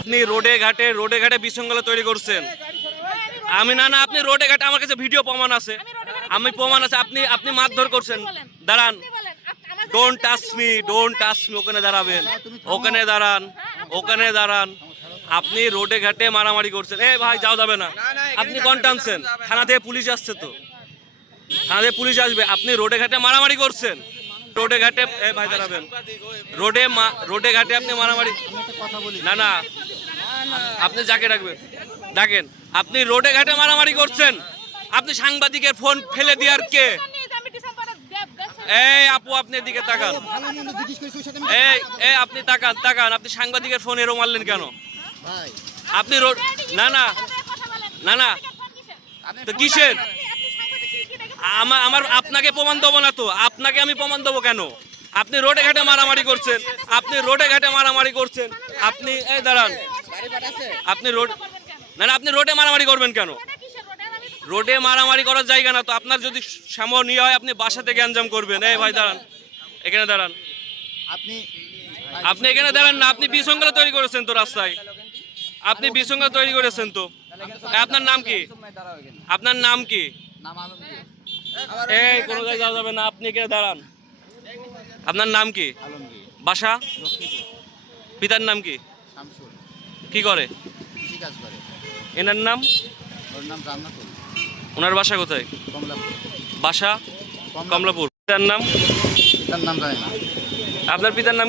আপনি রোডে ঘাটে রোডে ঘাটে বিশৃঙ্খলা তৈরি করছেন। আমি না না আপনি রোডে ঘাটে আমার কাছে ভিডিও প্রমাণ আছে। আমি প্রমাণ আছে আপনি আপনি মারধর করছেন। দাঁড়ান। Don't touch me don't touch me ওখানে দাঁড়াবেন। ওখানে দাঁড়ান ওখানে দাঁড়ান। আপনি রোডে ঘাটে মারামারি করছেন। এ ভাই যাও যাবে না। আপনি কোন টানছেন থানা থেকে পুলিশ আসছে তো। থানা থেকে পুলিশ আসবে। আপনি রোডে ঘাটে মারামারি করছেন। রোডে ঘাটে ভাই দাঁড়াবেন। রোডে রোডে ঘাটে আপনি মারামারি না না। আপনি যাকে ডাকবেন ডাকেন। আপনি রোডে ঘাটে মারামারি করছেন। আপনি সাংবাদিকের ফোন ফেলে দেওয়ার কে? এই আপু আপনি এদিকে তাকান। এই এই আপনি তাকান তাকান। আপনি সাংবাদিকের ফোন এরো মারলেন কেন? আপনি রোড না না। না না। তো কিসের? আমার আমার আপনাকে প্রমাণ দেবো না তো। আপনাকে আমি প্রমাণ দেবো কেন? আপনি রোডে ঘাটে মারামারি করছেন। আপনি রোডে ঘাটে মারামারি করছেন। আপনি এই দাঁড়ান। আপনি রোড না আপনি রোডে মারামারি করবেন কেন? রোডে মারামারি করার জায়গা না তো। আপনার যদি সামনীয় হয় আপনি বাসা থেকে আঞ্জাম করবেন। এই ভাই দাঁড়ান। এখানে দাঁড়ান। আপনি আপনি এখানে দাঁড়ান না। আপনি বিশৃঙ্খলা তৈরি করেছেন তো রাস্তায়। আপনি বিশৃঙ্খলা তৈরি করেছেন তো। আপনার নাম কি? আপনার নাম কি? এই কোনো জায়গায় যাওয়া যাবে না। আপনি এখানে দাঁড়ান। আপনার নাম কি? বাসা? পিতার নাম কি? কি করে? এনার নাম? ওনার বাসা কোথায়? বাসা? কমলাপুর। পিতার নাম? আপনার পিতার নাম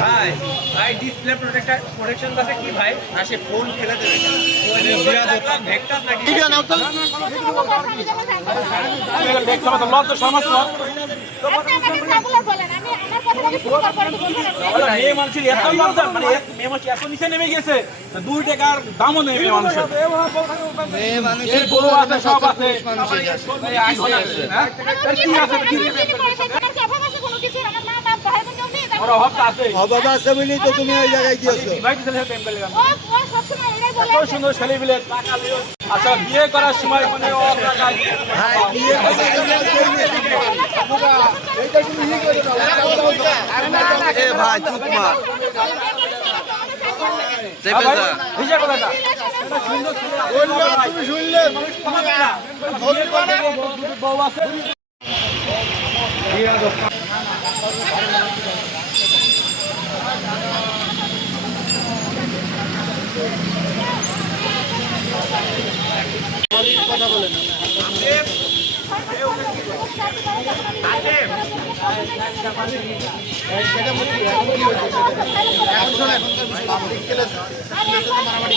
ভাই ভাই ডিসপ্লে প্রোটেক্টর প্রোটেকশন আছে কি ভাই? না সে ফোন ফেলে দেবে। মেয়ে মানুষের এত লজ্জা মানে মেয়ে মানুষ এত নিচে নেমে গেছে দুই টাকার দামও নেই মেয়ে মানুষের। মেয়ে আছে সব আছে। হ্যাঁ? কি আছে? অভাব আছে বলেই তো তুমি ওই জায়গায় গিয়েছো? এত সুন্দর ছেলে মিলে আচ্ছা বিয়ে করার সময় মানে ভাই বিয়ে ভাই চুপ মার। তুমি শুনলে বউ আছে। প্লেসে তো মারামারি